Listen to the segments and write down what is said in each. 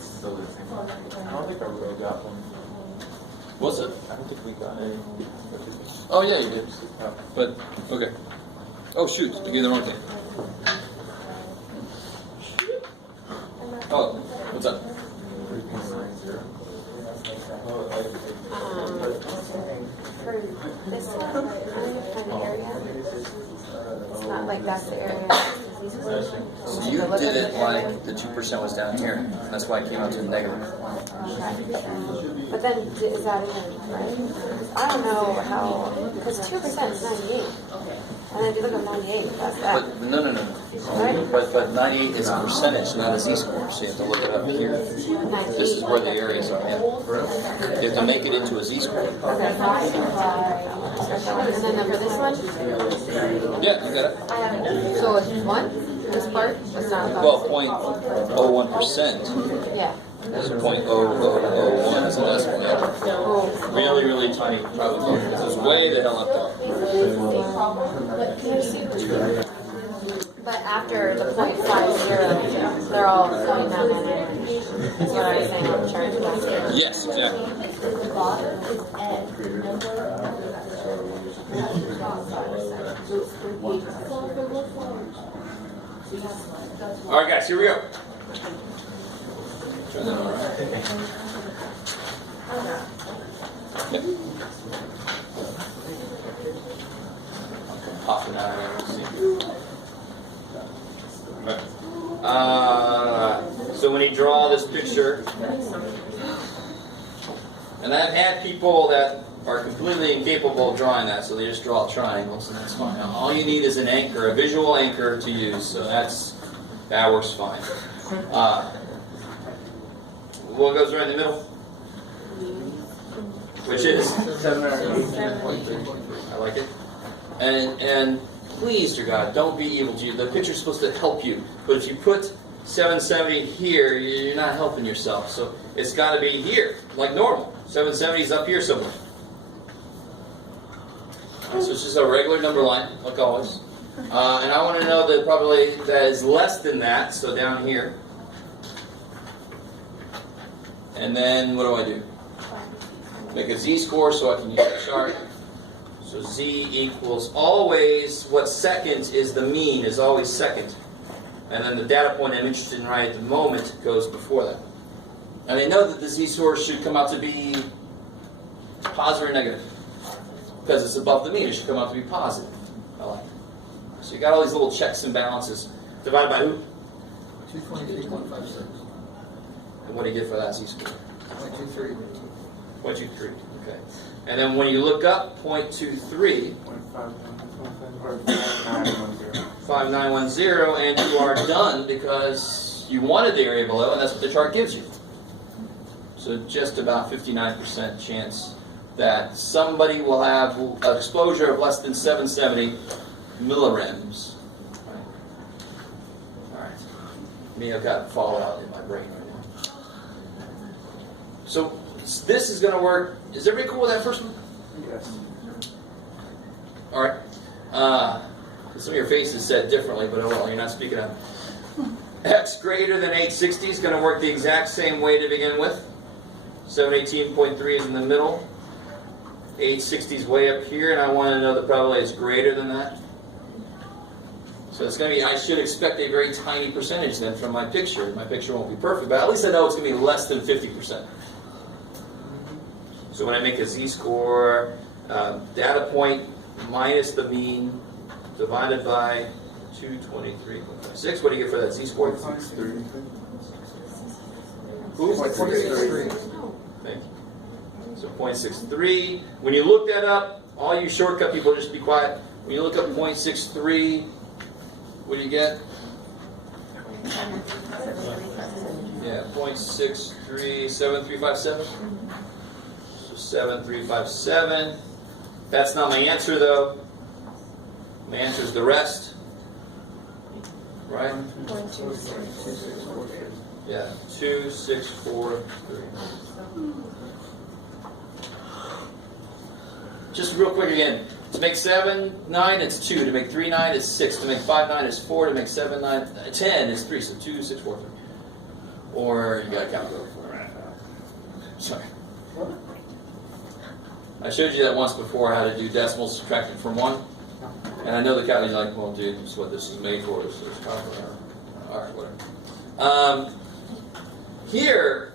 Still the same. I don't think I really got one. What's it? I don't think we got any. Oh yeah, you did. But okay. Oh shoot, I gave the wrong thing. Oh, what's up? 3.90. For this kind of area, it's not like that's the area. So you did it like the 2% was down here. That's why it came out to negative. Okay. But then, is that even right? I don't know how, because 2% is 98. And then if you look at 98, that's that. But no. Right? But 98 is a percentage, not a z-score. So you have to look it up here. This is where the areas are. Yeah. You have to make it into a z-score. Okay. And then for this one? Yeah, you got it. So it's 1? This part? It's not about Well, 0.01%. Yeah. So 0.0001 is the last one. Yeah. Really, really tiny probability. This is way the hell up there. But after the 0.50, they're all going down that area. That's what I was saying on the chart. Yes, exactly. All right, guys, here we go. Turn that on. Yep. Popping out of there. So when you draw this picture, and I've had people that are completely incapable of drawing that, so they just draw triangles, and that's fine. All you need is an anchor, a visual anchor to use, so that works fine. What goes right in the middle? Which is 7.3. I like it. And please, dear God, don't be evil to you. The picture's supposed to help you, but if you put 770 here, you're not helping yourself. So it's got to be here, like normal. 770 is up here somewhere. So it's just a regular number line, like always. And I want to know that probably that is less than that, so down here. And then what do I do? Make a z-score so I can use the chart. So z equals always, what second is the mean is always second. And then the data point I'm interested in right at the moment goes before that. And I know that the z-score should come out to be positive or negative. Because it's above the mean, it should come out to be positive. I like it. So you got all these little checks and balances. Divided by who? 223.56. And what do you get for that z-score? 0.23. 0.23, okay. And then when you look up 0.23, 5910, and you are done because you wanted the area below, and that's what the chart gives you. So just about 59% chance that somebody will have an exposure of less than 770 millirems. All right. Me, I've got fallout in my brain right now. So this is going to work. Is everybody cool with that first one? Yes. All right. Some of your faces said differently, but oh well, you're not speaking up. X greater than 860 is going to work the exact same way to begin with. 718.3 is in the middle. 860 is way up here, and I want to know the probability is greater than that. So it's going to be, I should expect a very tiny percentage then from my picture. My picture won't be perfect, but at least I know it's going to be less than 50%. So when I make a z-score, data point minus the mean divided by 223.56. What do you get for that z-score? 0.63. Who's 0.63? Thank you. So 0.63. When you look that up, all you shortcut people just be quiet. When you look up 0.63, what do you get? Yeah, 0.63, 7357. So 7357. That's not my answer though. My answer is the rest. Right? Yeah, 2643. Just real quick again. To make 7, 9, it's 2. To make 3, 9, it's 6. To make 5, 9, is 4. To make 7, 9, 10 is 3. So 2, 6, 4, 3. Or you got to count over 4. Sorry. I showed you that once before, how to do decimals subtracted from 1. And I know the calculator's like, well, dude, this is what this is made for. This is alright, whatever. Here,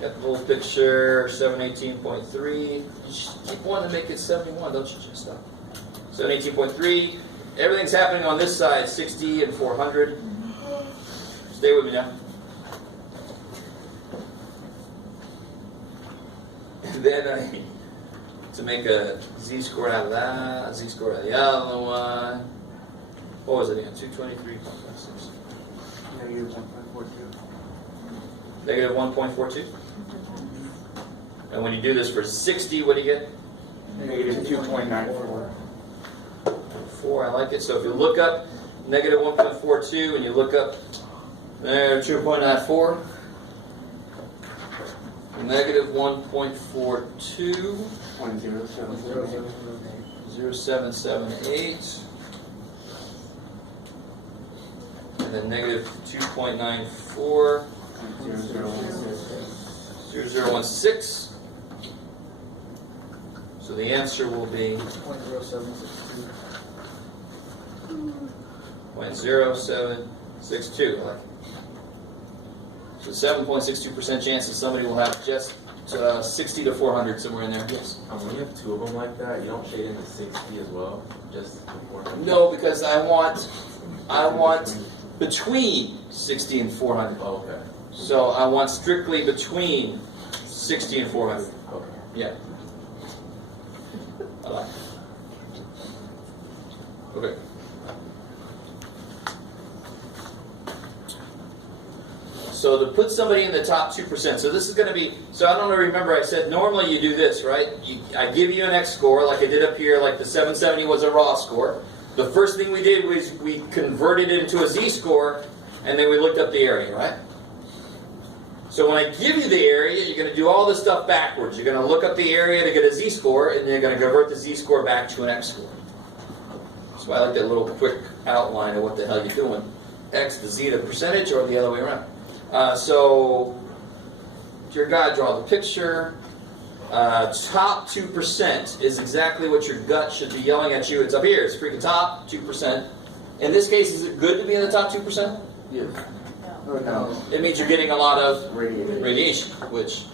got the little picture, 718.3. You just keep wanting to make it 71, don't you, just stop. 718.3. Everything's happening on this side, 60 and 400. Stay with me now. And then to make a z-score out of that, a z-score out of the other one. What was it again? 223.56. Negative 1.42. Negative 1.42. And when you do this for 60, what do you get? Negative 2.94. 4, I like it. So if you look up negative 1.42 and you look up there, 2.94, negative 1.42, 0778, and then negative 2.94, 0016. So the answer will be 0.0762. 0.0762. I like it. So 7.62% chance that somebody will have just 60 to 400 somewhere in there. Yes. When you have two of them like that, you don't shade into 60 as well, just the 400. No, because I want between 60 and 400. Oh, okay. So I want strictly between 60 and 400. Okay. Yeah. I like it. Okay. So to put somebody in the top 2%, so this is going to be, so I don't remember, I said normally you do this, right? I give you an X score like I did up here, like the 770 was a raw score. The first thing we did was we converted it into a Z score, and then we looked up the area, right? So when I give you the area, you're going to do all this stuff backwards. You're going to look up the area to get a Z score, and you're going to convert the Z score back to an X score. That's why I like that little quick outline of what the hell you're doing. X to Z to percentage, or the other way around. So, your guy, draw the picture. Top 2% is exactly what your gut should be yelling at you. It's up here. It's freaking top 2%. In this case, is it good to be in the top 2%? Yes. No. It means you're getting a lot of Radiation. radiation, which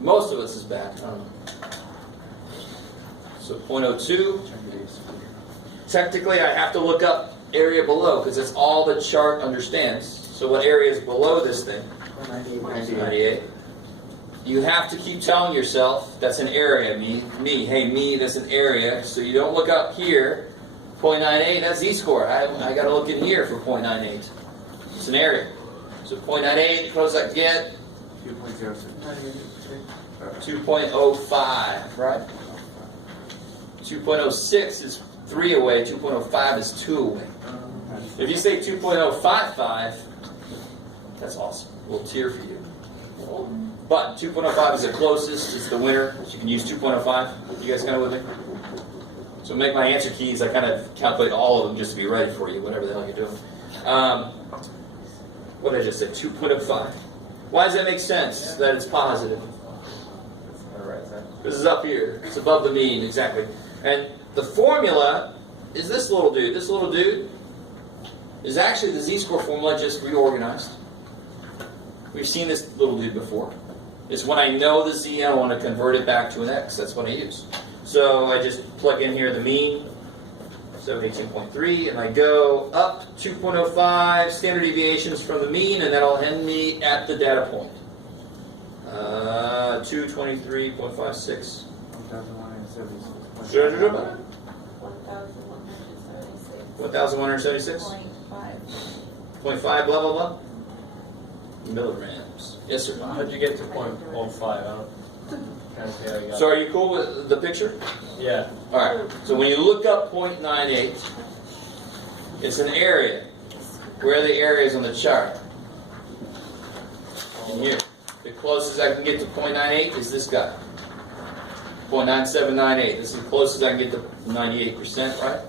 most of us is bad. I don't know. So 0.02. Technically, I have to look up area below because it's all the chart understands. So what area is below this thing? 98. You have to keep telling yourself that's an area. Me, that's an area. So you don't look up here, 0.98, that's Z-score. I got to look in here for 0.98. It's an area. So 0.98, close I get 2.06. 2.05, right? 2.06 is 3 away, 2.05 is 2 away. If you say 2.055, that's awesome. A little tear for you. But 2.05 is the closest, it's the winner. So you can use 2.05. You guys kind of with me? So make my answer keys, I kind of calculate all of them just to be ready for you, whatever the hell you're doing. What did I just say? 2.05. Why does that make sense that it's positive? This is up here. It's above the mean, exactly. And the formula is this little dude. This little dude is actually the Z-score formula just reorganized. We've seen this little dude before. It's when I know the Z and I want to convert it back to an X. That's what I use. So I just plug in here the mean, 718.3, and I go up 2.05 standard deviations from the mean, and that'll end me at the data point. 223.56. 1,176. 1,176? 0.5, blah, blah, blah. Milligrams. Yes, sir. How'd you get to 0.05? I don't kind of see how you got So are you cool with the picture? Yeah. All right. So when you look up 0.98, it's an area. Where are the areas on the chart? In here. The closest I can get to 0.98 is this guy. 2.9798. This is the closest I can get to 98%, right?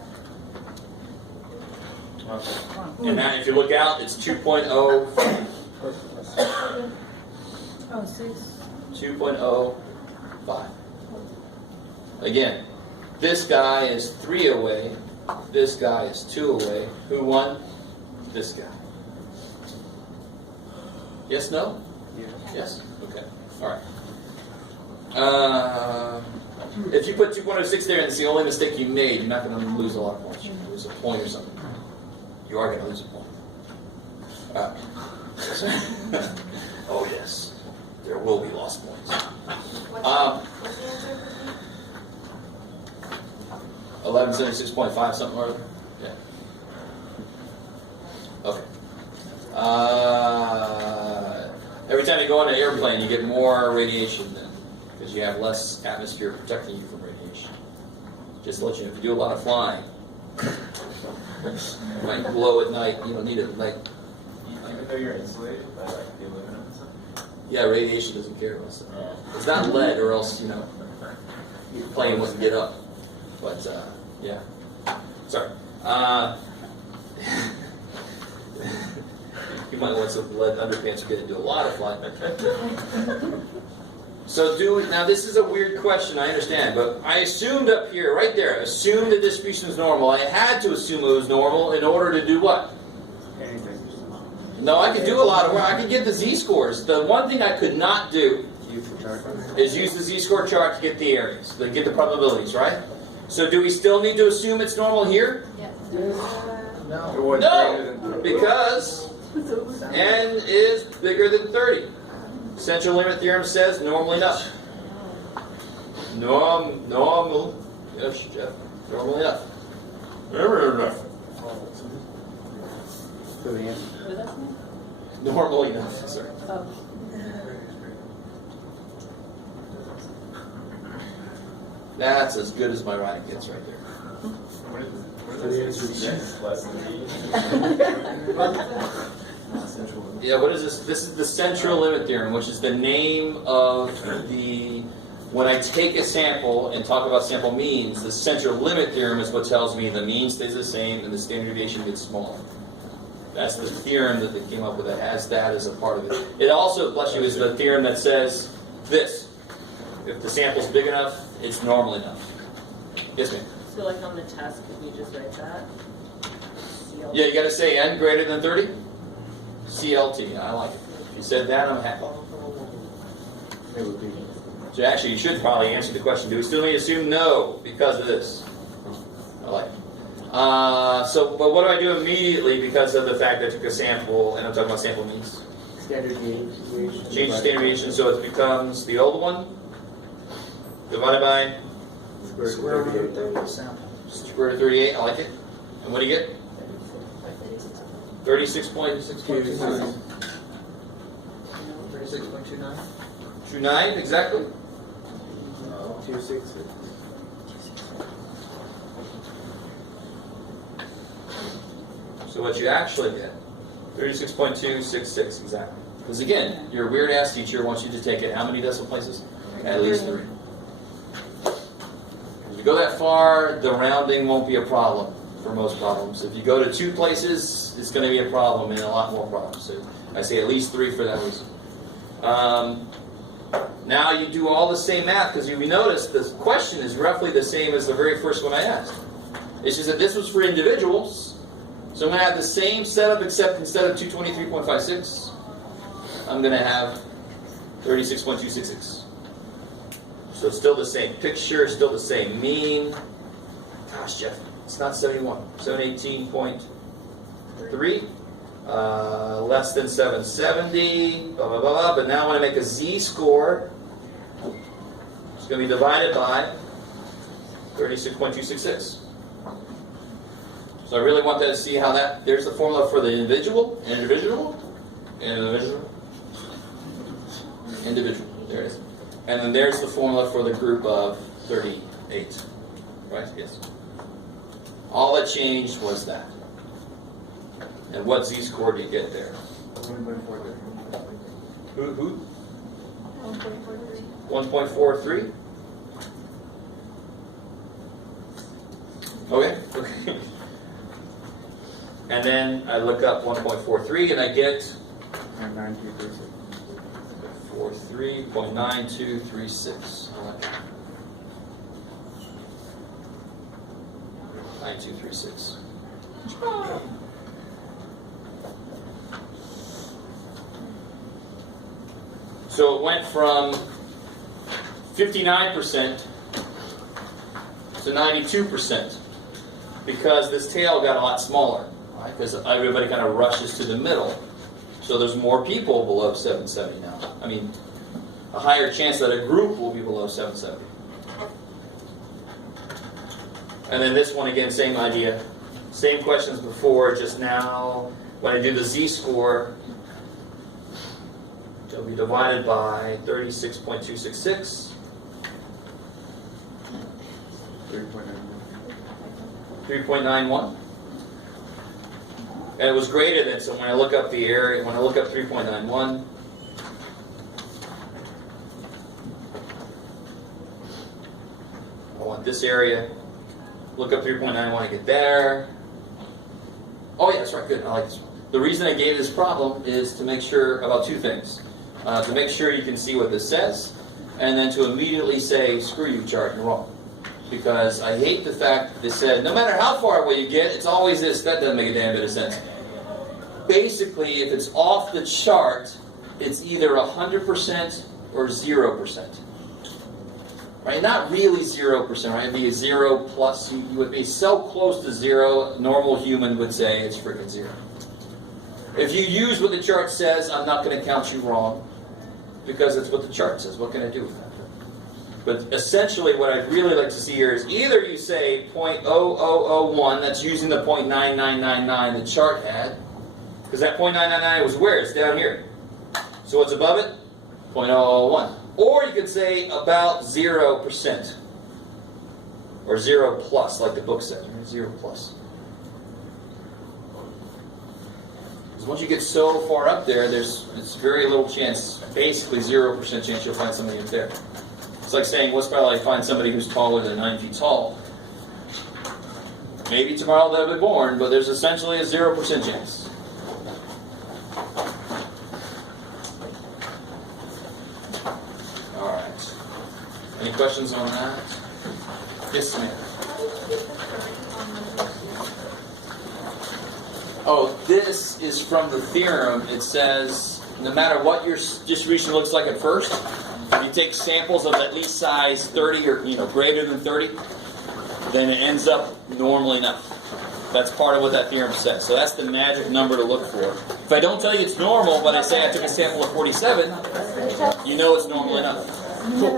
And now if you look out, it's 2.0. 2.05. Again, this guy is 3 away. This guy is 2 away. Who won? This guy. Yes, no? Yes? Okay. All right. If you put 2.06 there and it's the only mistake you made, you're not going to lose a lot of points. You're going to lose a point or something. You are going to lose a point. Oh, yes. There will be lost points. What's the answer for 1176.5 something or other? Yeah. Okay. Every time you go on an airplane, you get more radiation then, because you have less atmosphere protecting you from radiation. Just to let you know, if you do a lot of flying, it might glow at night. You don't need it at night. Even though you're insulated by like the aluminum and stuff. Yeah, radiation doesn't care about stuff. It's not lead, or else your plane wouldn't get up. But yeah, sorry. You might want some lead underpants or get to do a lot of flying. So now this is a weird question, I understand, but I assumed up here, right there, assumed the distribution is normal. I had to assume it was normal in order to do what? Anything. No, I could do a lot of work. I could get the z-scores. The one thing I could not do is use the z-score chart to get the areas, to get the probabilities, right? So do we still need to assume it's normal here? No, because n is bigger than 30. Central limit theorem says normal enough. Normal. Yes, Jeff. Normal enough. Normal enough. So the answer. Normal enough, sorry. That's as good as my writing gets right there. What is this? Less than Yeah, what is this? This is the central limit theorem, which is the name of when I take a sample and talk about sample means, the central limit theorem is what tells me the mean stays the same and the standard deviation gets smaller. That's the theorem that they came up with that has that as a part of it. It also, bless you, is the theorem that says this. If the sample's big enough, it's normal enough. Yes, ma'am? So like on the test, could we just write that? CLT. Yeah, you got to say n greater than 30? CLT, I like it. If you said that, I'm happy. It would be. So actually, you should probably answer the question. Do we still need to assume no because of this? I like it. But what do I do immediately because of the fact that I took a sample, and I'm talking about sample means? Standard deviation. Change the standard deviation so it becomes the old one divided by Square root of 30. square root of 38. I like it. And what do you get? 36.29. 36.29. Exactly. 266. So what you actually get, 36.266 exactly. Because again, your weird ass teacher wants you to take it how many decimal places? At least 3. If you go that far, the rounding won't be a problem for most problems. If you go to 2 places, it's going to be a problem and a lot more problems. So I say at least 3 for that reason. Now you do all the same math because you notice the question is roughly the same as the very first one I asked. It's just that this was for individuals. So I'm going to have the same setup except instead of 223.56, I'm going to have 36.266. So it's still the same picture, still the same mean. Gosh, Jeff, it's not 71. 718.3. Less than 770. Blah, blah, blah, blah. But now when I make a z-score, it's going to be divided by 36.266. So I really want that to see how that, there's the formula for the individual, individual, there it is. And then there's the formula for the group of 38, right? Yes. All that changed was that. And what z-score do you get there? 1.43. Who? 1.43? Okay? Okay. And then I look up 1.43 and I get 43.9236. 9236. So it went from 59% to 92% because this tail got a lot smaller, right? Because everybody kind of rushes to the middle. So there's more people below 770 now. I mean, a higher chance that a group will be below 770. And then this one again, same idea. Same questions before, just now when I do the z-score, it'll be divided by 36.266. 3.91. And it was greater than, so when I look up the area, when I look up 3.91, I want this area. Look up 3.91, I get there. Oh yeah, that's right, good, I like this one. The reason I gave this problem is to make sure about two things. To make sure you can see what this says, and then to immediately say, screw you, chart, you're wrong. Because I hate the fact that they said, no matter how far away you get, it's always this. That doesn't make a damn bit of sense. Basically, if it's off the chart, it's either 100% or 0%. Right? Not really 0%, right? It'd be a 0 plus. You would be so close to 0, a normal human would say it's freaking 0. If you use what the chart says, I'm not going to count you wrong, because it's what the chart says. What can I do with that? But essentially what I'd really like to see here is either you say 0.0001, that's using the 0.9999 the chart had, because that 0.999 was where? It's down here. So what's above it? 0.001. Or you could say about 0%. Or 0 plus, like the book said. 0 plus. Because once you get so far up there, it's very little chance, basically 0% chance you'll find somebody up there. It's like saying, what's probably find somebody who's taller than 9 feet tall? Maybe tomorrow they'll be born, but there's essentially a 0% chance. Alright. Any questions on that? Yes, ma'am. Oh, this is from the theorem. It says, no matter what your distribution looks like at first, if you take samples of at least size 30 or greater than 30, then it ends up normal enough. That's part of what that theorem says. So that's the magic number to look for. If I don't tell you it's normal, but I say I took a sample of 47, you know it's normal enough. Cool.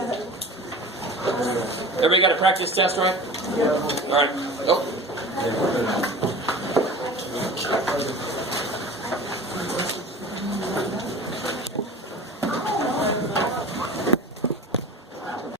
Everybody got a practice test, right? Yeah. All right. Oh.